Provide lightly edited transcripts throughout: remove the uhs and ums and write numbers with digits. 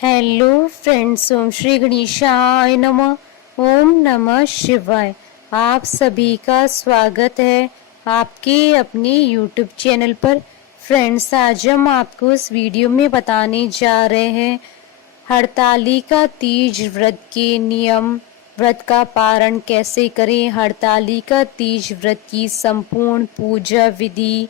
Hello friends, ओम श्री गणेशाय नमः। ओम नमः शिवाय। आप सभी का स्वागत है आपके अपने यूट्यूब चैनल पर। फ्रेंड्स, आज हम आपको इस वीडियो में बताने जा रहे हैं हरतालिका तीज व्रत के नियम, व्रत का पारण कैसे करें, हरतालिका तीज व्रत की संपूर्ण पूजा विधि,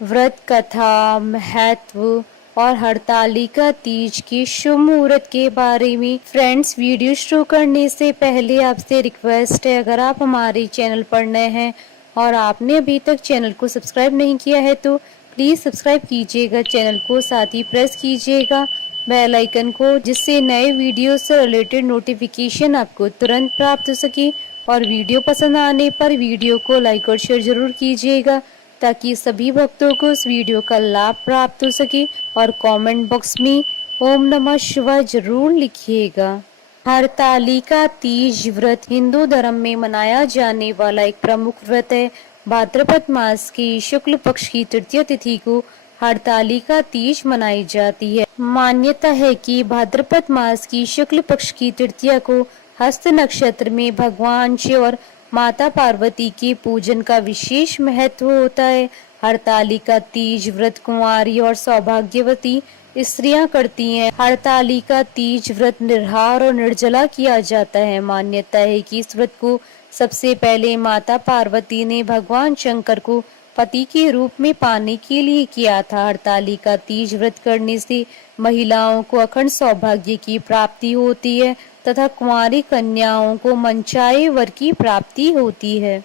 व्रत कथा, महत्व और हरतालिका तीज की शुभ मुहूर्त के बारे में। फ्रेंड्स, वीडियो शुरू करने से पहले आपसे रिक्वेस्ट है, अगर आप हमारे चैनल पर नए हैं और आपने अभी तक चैनल को सब्सक्राइब नहीं किया है तो प्लीज सब्सक्राइब कीजिएगा चैनल को, साथ ही प्रेस कीजिएगा बेल आइकन को, जिससे नए वीडियो से रिलेटेड नोटिफिकेशन आपको तुरंत प्राप्त हो सके। और वीडियो पसंद आने पर वीडियो को लाइक और शेयर जरूर कीजिएगा ताकि सभी भक्तों को इस वीडियो का लाभ प्राप्त हो सके। और कमेंट बॉक्स में ओम नमः शिवाय जरूर लिखिएगा। हरतालिका तीज व्रत हिंदू धर्म में मनाया जाने वाला एक प्रमुख व्रत है। भाद्रपद मास की शुक्ल पक्ष की तृतीय तिथि को हरतालिका तीज मनाई जाती है। मान्यता है कि भाद्रपद मास की शुक्ल पक्ष की तृतीया को हस्त नक्षत्र में भगवान शिव और माता पार्वती के पूजन का विशेष महत्व होता है। हरतालिका तीज व्रत कुंवारी और सौभाग्यवती स्त्रियां करती हैं। हरतालिका तीज व्रत निर्हार और निर्जला किया जाता है। मान्यता है कि इस व्रत को सबसे पहले माता पार्वती ने भगवान शंकर को पति के रूप में पाने के लिए किया था। हरतालिका तीज व्रत करने से महिलाओं को अखंड सौभाग्य की प्राप्ति होती है तथा कुंवारी कन्याओं को मनचाहे वर की प्राप्ति होती है।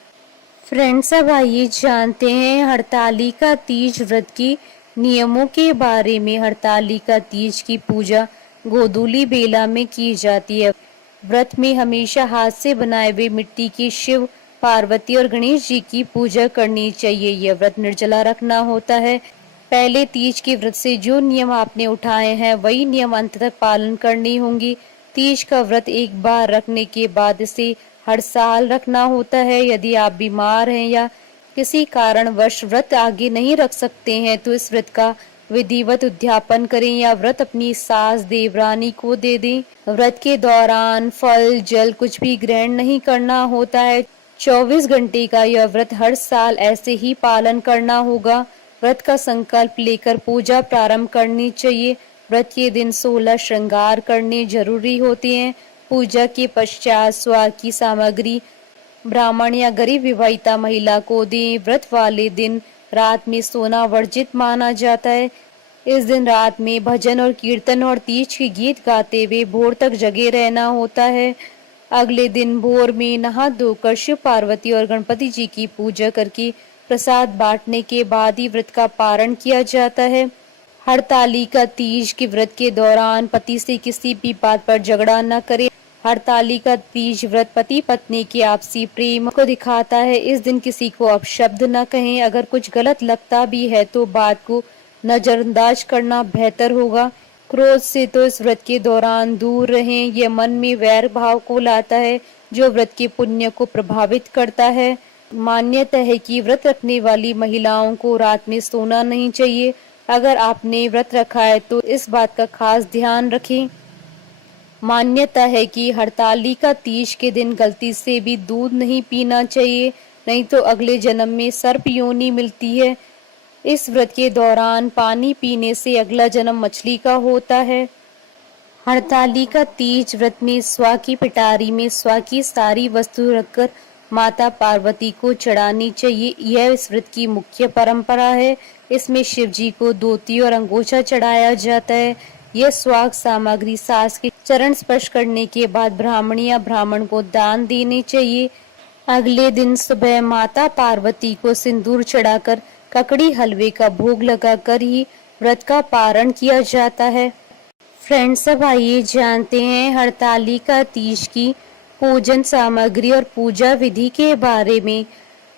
फ्रेंड्स, अब आइए जानते हैं हरतालिका तीज व्रत के नियमों के बारे में। हरतालिका तीज की पूजा गोधूली बेला में की जाती है। व्रत में हमेशा हाथ से बनाए हुए मिट्टी के शिव, पार्वती और गणेश जी की पूजा करनी चाहिए। यह व्रत निर्जला रखना होता है। पहले तीज के व्रत से जो नियम आपने उठाए हैं वही नियम अंत तक पालन करने होंगे। तीज का व्रत एक बार रखने के बाद इसे हर साल रखना होता है। यदि आप बीमार हैं या किसी कारणवश व्रत आगे नहीं रख सकते हैं तो इस व्रत का विधिवत उद्यापन करें या व्रत अपनी सास देवरानी को दे दें। व्रत के दौरान फल जल कुछ भी ग्रहण नहीं करना होता है। 24 घंटे का यह व्रत हर साल ऐसे ही पालन करना होगा। व्रत का संकल्प लेकर पूजा प्रारंभ करनी चाहिए। व्रत के दिन 16 श्रृंगार करने जरूरी होते हैं। पूजा के पश्चात स्वाद की सामग्री ब्राह्मण या गरीब विवाहिता महिला को दें। व्रत वाले दिन रात में सोना वर्जित माना जाता है। इस दिन रात में भजन और कीर्तन और तीज के गीत गाते हुए भोर तक जगे रहना होता है। अगले दिन भोर में नहा धोकर शिव, पार्वती और गणपति जी की पूजा करके प्रसाद बांटने के बाद ही व्रत का पारण किया जाता है। हरतालिका तीज के व्रत के दौरान पति से किसी भी बात पर झगड़ा न करें। हरतालिका तीज व्रत पति पत्नी के आपसी प्रेम को दिखाता है। इस दिन किसी को अपशब्द न कहें। अगर कुछ गलत लगता भी है तो बात को नजरअंदाज करना बेहतर होगा। क्रोध से तो इस व्रत के दौरान दूर रहें। यह मन में वैर भाव को लाता है जो व्रत के पुण्य को प्रभावित करता है। मान्यता है कि व्रत रखने वाली महिलाओं को रात में सोना नहीं चाहिए। अगर आपने व्रत रखा है तो इस बात का खास ध्यान रखें। मान्यता है कि हरतालिका तीज के दिन गलती से भी दूध नहीं पीना चाहिए, नहीं तो अगले जन्म में सर्प योनि मिलती है। इस व्रत के दौरान पानी पीने से अगला जन्म मछली का होता है। हरतालिका तीज व्रत में स्वा की पिटारी में स्वा की सारी वस्तु रखकर माता पार्वती को चढ़ानी चाहिए। यह इस व्रत की मुख्य परंपरा है। इसमें शिव जी को धोती और अंगोछा चढ़ाया जाता है। यह स्वाग सामग्री सास के चरण स्पर्श करने के बाद ब्राह्मण या ब्राह्मण को दान देनी चाहिए। अगले दिन सुबह माता पार्वती को सिंदूर चढ़ाकर ककड़ी हलवे का भोग लगाकर ही व्रत का पारण किया जाता है। फ्रेंड्स, अब आइए जानते हैं हरतालिका तीज की पूजन सामग्री और पूजा विधि के बारे में।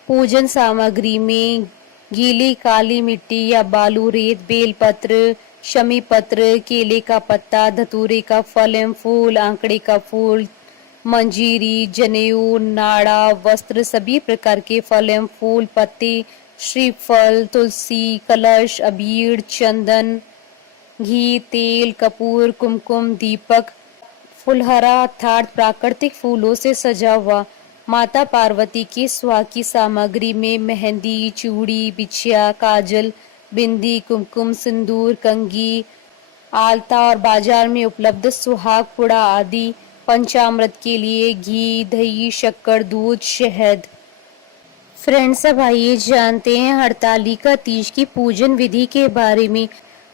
पूजन सामग्री में गीली काली मिट्टी या बालू, रेत, बेलपत्र, शमी पत्र, केले का पत्ता, धतूरे का फल एवं फूल, आंकड़े का फूल, मंजीरी, जनेऊ, नाड़ा, वस्त्र, सभी प्रकार के फल एवं फूल, पत्ते, श्रीफल, तुलसी, कलश, अबीर, चंदन, घी, तेल, कपूर, कुमकुम, दीपक, फुलहरा अर्थात प्राकृतिक फूलों से सजा हुआ। माता पार्वती की सुहाग की सामग्री में मेहंदी, चूड़ी, बिछिया, काजल, बिंदी, कुमकुम, सिंदूर, कंघी, आलता और बाजार में उपलब्ध सुहाग पुड़ा आदि। पंचामृत के लिए घी, दही, शक्कर, दूध, शहद। फ्रेंड्स, अब आइए जानते हैं हरतालिका तीज की पूजन विधि के बारे में।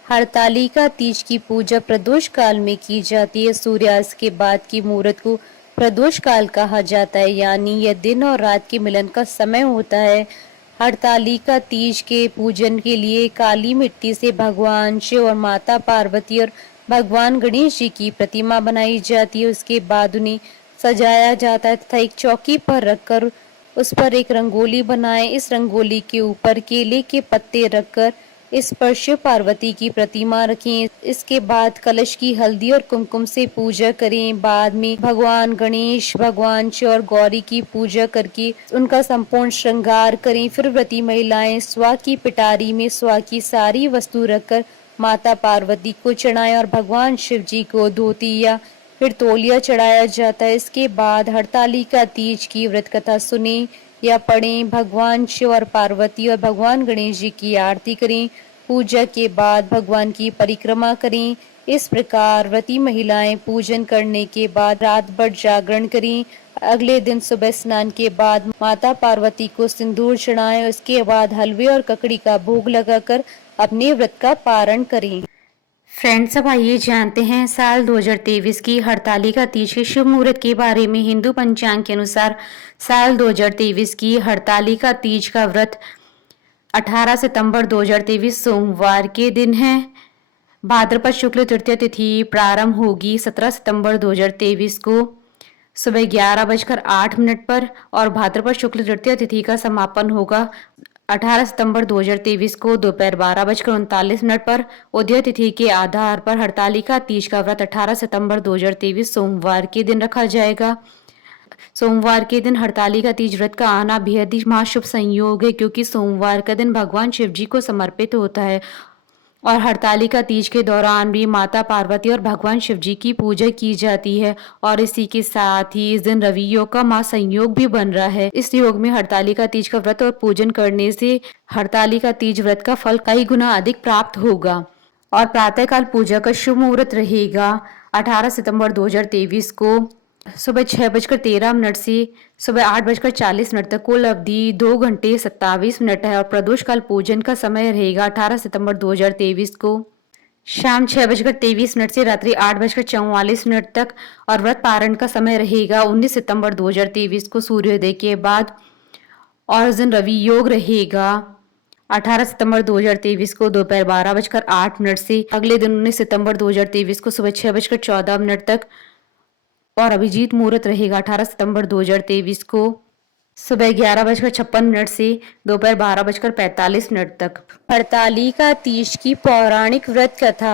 हरतालिका तीज की पूजा प्रदोष काल में की जाती है। सूर्यास्त के बाद की मुहूर्त को प्रदोष काल कहा जाता है, यानी यह दिन और रात के मिलन का समय होता है। हरतालिका तीज के पूजन के लिए काली मिट्टी से भगवान शिव और माता पार्वती और भगवान गणेश जी की प्रतिमा बनाई जाती है। उसके बाद उन्हें सजाया जाता है तथा एक चौकी पर रखकर उस पर एक रंगोली बनाएं। इस रंगोली के ऊपर केले के पत्ते रखकर इस पर शिव पार्वती की प्रतिमा रखें। इसके बाद कलश की हल्दी और कुमकुम से पूजा करें। बाद में भगवान गणेश, भगवान शिव और गौरी की पूजा करके उनका संपूर्ण श्रृंगार करें। फिर व्रती महिलाएं स्वा की पिटारी में स्वा की सारी वस्तु रखकर माता पार्वती को चढ़ाएं और भगवान शिव जी को धोती या फिर तौलिया चढ़ाया जाता है। इसके बाद हरतालिका तीज की व्रत कथा सुने या पढ़ें। भगवान शिव और पार्वती और भगवान गणेश जी की आरती करें। पूजा के बाद भगवान की परिक्रमा करें। इस प्रकार व्रती महिलाएं पूजन करने के बाद रात भर जागरण करें। अगले दिन सुबह स्नान के बाद माता पार्वती को सिंदूर चढ़ाएं। उसके बाद हलवे और ककड़ी का भोग लगाकर अपने व्रत का पारण करें। फ्रेंड्स, अब आइए जानते हैं साल 2023 की हरतालिका तीज के शुभ मुहूर्त के बारे में। हिंदू पंचांग के अनुसार साल 2023 की हरतालिका तीज का व्रत 18 सितंबर 2023 सोमवार के दिन है। भाद्रपद शुक्ल तृतीय तिथि प्रारंभ होगी 17 सितंबर 2023 को सुबह 11:08 पर और भाद्रपद शुक्ल तृतीय तिथि का समापन होगा 18 सितंबर 2023 को दोपहर 12:39 पर। उदय तिथि के आधार पर हरतालिका तीज का व्रत 18 सितंबर 2023 सोमवार के दिन रखा जाएगा। सोमवार के दिन हरतालिका तीज व्रत का आना बेहद ही महाशुभ संयोग है, क्योंकि सोमवार का दिन भगवान शिव जी को समर्पित होता है और हरतालिका तीज के दौरान भी माता पार्वती और भगवान शिव जी की पूजा की जाती है। और इसी के साथ ही इस दिन रवि योग का महासंयोग भी बन रहा है। इस योग में हरतालिका तीज का व्रत और पूजन करने से हरतालिका तीज व्रत का फल कई गुना अधिक प्राप्त होगा। और प्रातःकाल पूजा का शुभ मुहूर्त रहेगा 18 सितंबर 2023 को सुबह 6:13 से सुबह 8:40 तक। कुल अवधि 2 घंटे 27 मिनट है और प्रदोष काल पूजन का समय रहेगा 18 सितंबर 2023 को शाम 6:23 से रात्रि 8:44 तक। और व्रत पारण का समय रहेगा 19 सितंबर 2023 को सूर्योदय के बाद। और उस दिन रवि योग रहेगा 18 सितंबर 2023 को दोपहर 12:08 से अगले दिन 19 सितंबर 2023 को सुबह 6:14 तक। और अभिजीत मुहूर्त रहेगा 18 सितंबर 2023 को सुबह 11:56 से दोपहर 12:45 तक। हरतालिका तीज की पौराणिक व्रत कथा।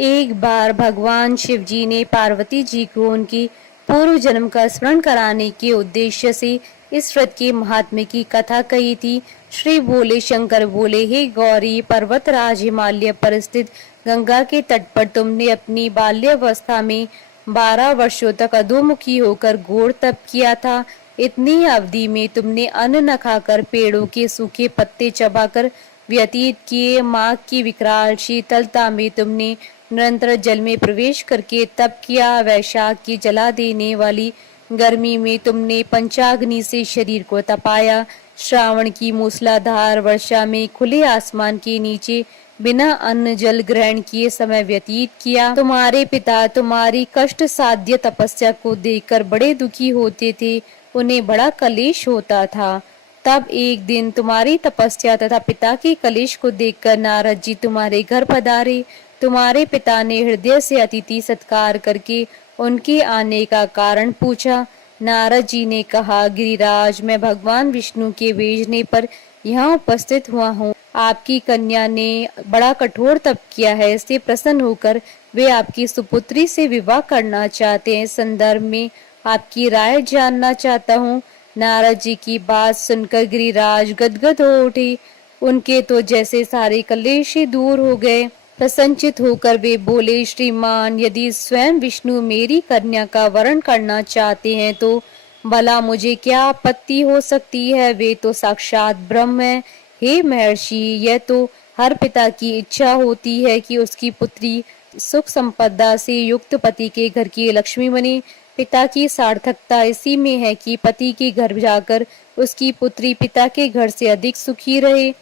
एक बार भगवान शिव जी ने पार्वती जी को उनकी पूर्व जन्म का स्मरण कराने के उद्देश्य से इस व्रत के महात्म्य की कथा कही थी। श्री भोले शंकर बोले, हे गौरी, पर्वतराज हिमालय पर स्थित गंगा के तट पर तुमने अपनी बाल्यावस्था में 12 वर्षों तक अधोमुखी होकर घोर तप किया था। इतनी अवधि में तुमने अन्न न खाकर पेड़ों के सूखे पत्ते चबाकर व्यतीत किए। माघ की विकराल शीतलता में तुमने निरंतर जल में प्रवेश करके तप किया। वैशाख की जला देने वाली गर्मी में तुमने पंचाग्नि से शरीर को तपाया। श्रावण की मूसलाधार वर्षा में खुले आसमान के नीचे बिना अन्न जल ग्रहण किए समय व्यतीत किया। तुम्हारे पिता तुम्हारी कष्ट साध्य तपस्या को देखकर बड़े दुखी होते थे, उन्हें बड़ा कलेश होता था। तब एक दिन तुम्हारी तपस्या तथा पिता के कलेश को देखकर नारद जी तुम्हारे घर पधारे। तुम्हारे पिता ने हृदय से अतिथि सत्कार करके उनके आने का कारण पूछा। नारद जी ने कहा, गिरिराज, मैं भगवान विष्णु के भेजने पर यहाँ उपस्थित हुआ हूँ। आपकी कन्या ने बड़ा कठोर तप किया है, इससे प्रसन्न होकर वे आपकी सुपुत्री से विवाह करना चाहते हैं। संदर्भ में आपकी राय जानना चाहता हूँ। नारद जी की बात सुनकर गिरिराज गदगद हो उठे। उनके तो जैसे सारे कलेश ही दूर हो गए। प्रसन्नचित होकर वे बोले, श्रीमान, यदि स्वयं विष्णु मेरी कन्या का वरण करना चाहते हैं तो भला मुझे क्या आपत्ति हो सकती है। वे तो साक्षात ब्रह्म है। हे महर्षि, यह तो हर पिता की इच्छा होती है कि उसकी पुत्री सुख संपदा से युक्त पति के घर की लक्ष्मी बने। पिता की सार्थकता इसी में है कि पति के घर जाकर उसकी पुत्री पिता के घर से अधिक सुखी रहे।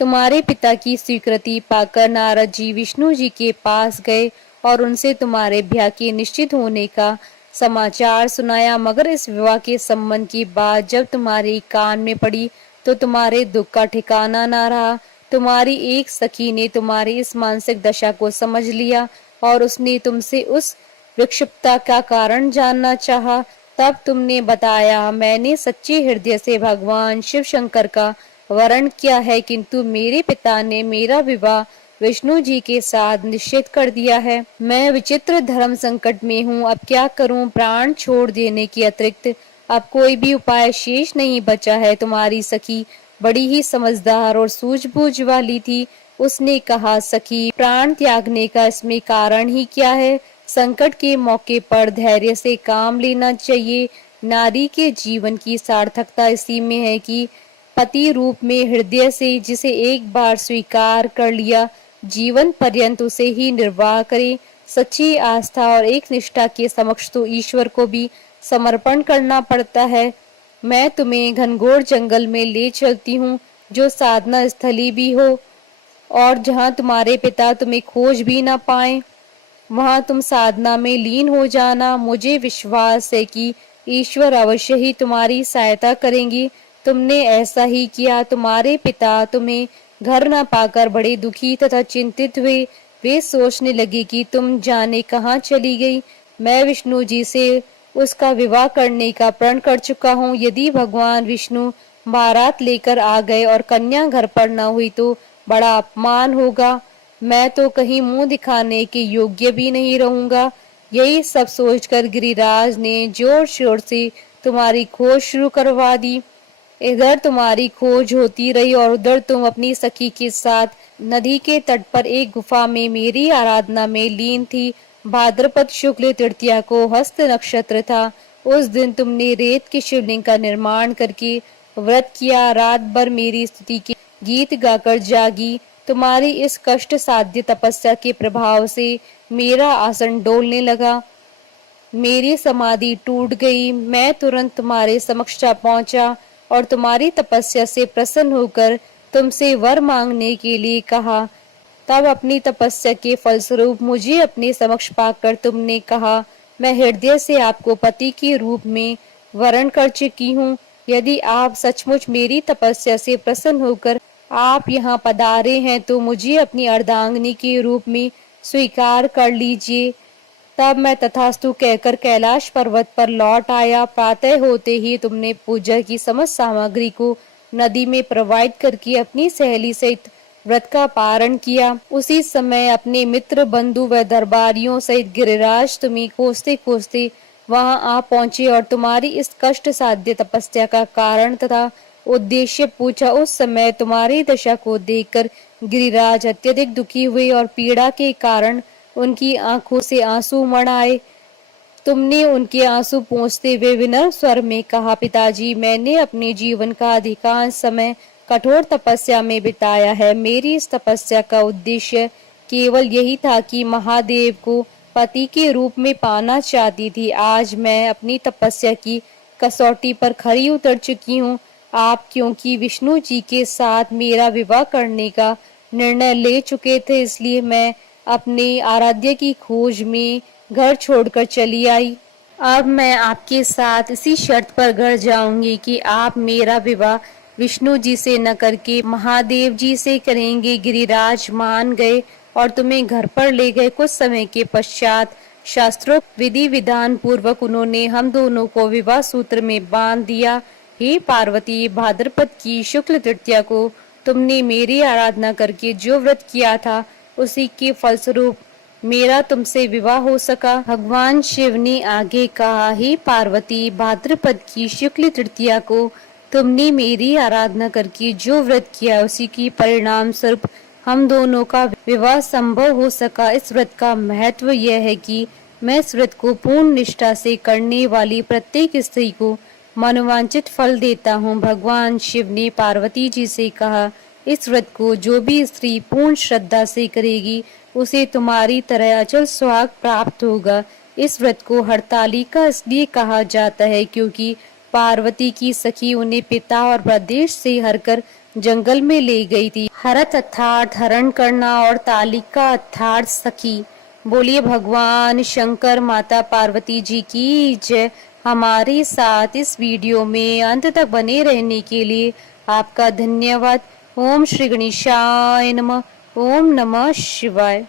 तुम्हारे पिता की स्वीकृति पाकर नारद जी विष्णु जी के पास गए और उनसे तुम्हारे ब्याह के निश्चित होने का समाचार सुनाया। मगर इस विवाह के संबंध की बात जब तुम्हारे कान में पड़ी तो तुम्हारे दुख का ठिकाना ना रहा। तुम्हारी एक सखी ने तुम्हारी इस मानसिक दशा को समझ लिया और उसने तुमसे उस विक्षिप्तता का कारण जानना चाहा। तब तुमने बताया, मैंने सच्चे हृदय से भगवान शिव शंकर का वरण किया है, किंतु मेरे पिता ने मेरा विवाह विष्णु जी के साथ निश्चित कर दिया है। मैं विचित्र धर्म संकट में हूँ, अब क्या करूँ। प्राण छोड़ देने के अतिरिक्त अब कोई भी उपाय शेष नहीं बचा है। तुम्हारी सखी बड़ी ही समझदार और सूझबूझ वाली थी। उसने कहा, सखी, प्राण त्यागने का इसमें कारण ही क्या है। संकट के मौके पर धैर्य से काम लेना चाहिए। नारी के जीवन की सार्थकता इसी में है कि पति रूप में हृदय से जिसे एक बार स्वीकार कर लिया, जीवन पर्यंत उसे ही निर्वाह करे। सच्ची आस्था और एक निष्ठा के समक्ष तो ईश्वर को भी समर्पण करना पड़ता है। मैं तुम्हें घनघोर जंगल में ले चलती हूँ, जो साधना स्थली भी हो, और जहाँ तुम्हारे पिता तुम्हें खोज भी ना पाए, वहां तुम साधना में लीन हो जाना। मुझे विश्वास है कि ईश्वर अवश्य ही तुम्हारी सहायता करेंगे। तुमने ऐसा ही किया। तुम्हारे पिता तुम्हें घर न पाकर बड़े दुखी तथा चिंतित हुए। वे सोचने लगे कि तुम जाने कहाँ चली गई। मैं विष्णु जी से उसका विवाह करने का प्रण कर चुका हूँ। यदि भगवान विष्णु बारात लेकर आ गए और कन्या घर पर न हुई तो बड़ा अपमान होगा। मैं तो कहीं मुंह दिखाने के योग्य भी नहीं रहूंगा। यही सब सोचकर गिरिराज ने जोर शोर से तुम्हारी खोज शुरू करवा दी। इधर तुम्हारी खोज होती रही और उधर तुम अपनी सखी के साथ नदी के तट पर एक गुफा में मेरी आराधना में लीन थी। भाद्रपद शुक्ल तृतीया को हस्त नक्षत्र था। उस दिन तुमने रेत के शिवलिंग का निर्माण करके व्रत किया। रात भर मेरी स्तुति के गीत गाकर जागी। तुम्हारी इस कष्ट साध्य तपस्या के प्रभाव से मेरा आसन डोलने लगा। मेरी समाधि टूट गई। मैं तुरंत तुम्हारे समक्ष जा पहुंचा और तुम्हारी तपस्या से प्रसन्न होकर तुमसे वर मांगने के लिए कहा। तब अपनी तपस्या के फलस्वरूप मुझे अपने समक्ष पाकर तुमने कहा, मैं हृदय से आपको पति के रूप में वरण कर चुकी हूँ। यदि आप सचमुच मेरी तपस्या से प्रसन्न होकर आप यहाँ पधारे हैं तो मुझे अपनी अर्धांगिनी के रूप में स्वीकार कर लीजिए। तब मैं तथास्तु कहकर कैलाश पर्वत पर लौट आया। प्रातः होते ही तुमने पूजा की समस्त सामग्री को नदी में प्रवाहित करके अपनी सहेली सहित व्रत का पारण किया। उसी समय अपने मित्र, बंधु व दरबारियों सहित गिरिराज तुम्हें खोजते खोजते वहां आ पहुंचे और तुम्हारी इस कष्ट साध्य तपस्या का कारण तथा उद्देश्य पूछा। उस समय तुम्हारी दशा को देखकर गिरिराज अत्यधिक दुखी हुए और पीड़ा के कारण उनकी आंखों से आंसू मड़ आए। तुमने उनके आंसू पोंछते हुए विनम्र स्वर में कहा, पिताजी, मैंने अपने जीवन का अधिकांश समय कठोर तपस्या में बिताया है। मेरी इस तपस्या का उद्देश्य केवल यही था कि महादेव को पति के रूप में पाना चाहती थी। आज मैं अपनी तपस्या की कसौटी पर खरी उतर चुकी हूँ। आप क्योंकि विष्णु जी के साथ मेरा विवाह करने का निर्णय ले चुके थे, इसलिए मैं अपने आराध्य की खोज में घर छोड़कर चली आई। अब मैं आपके साथ इसी शर्त पर घर जाऊंगी कि आप मेरा विवाह विष्णु जी से न करके महादेव जी से करेंगे। गिरिराज मान गए और तुम्हें घर पर ले गए। कुछ समय के पश्चात शास्त्रोक्त विधि विधान पूर्वक उन्होंने हम दोनों को विवाह सूत्र में बांध दिया। हे पार्वती, भाद्रपद की शुक्ल तृतीया को तुमने मेरी आराधना करके जो व्रत किया था उसी के फलस्वरूप मेरा तुमसे विवाह हो सका। भगवान शिव ने आगे कहा, हे पार्वती, भाद्रपद की शुक्ल तृतीया को तुमने मेरी आराधना करके जो व्रत किया उसी की परिणाम स्वरूप हम दोनों का विवाह संभव हो सका। इस व्रत का महत्व यह है कि मैं इस व्रत को पूर्ण निष्ठा से करने वाली प्रत्येक स्त्री को मनोवांछित फल देता हूँ। भगवान शिव ने पार्वती जी से कहा, इस व्रत को जो भी स्त्री पूर्ण श्रद्धा से करेगी उसे तुम्हारी तरह अचल सुहाग प्राप्त होगा। इस व्रत को हरतालिका इसलिए कहा जाता है क्योंकि पार्वती की सखी उन्हें पिता और प्रदेश से हरकर जंगल में ले गई थी। हरत अर्थात हरण करना और तालिका अर्थात सखी। बोलिए भगवान शंकर माता पार्वती जी की जय। हमारे साथ इस वीडियो में अंत तक बने रहने के लिए आपका धन्यवाद। ओम श्री गणेशाय नमः। ओम नमः शिवाय।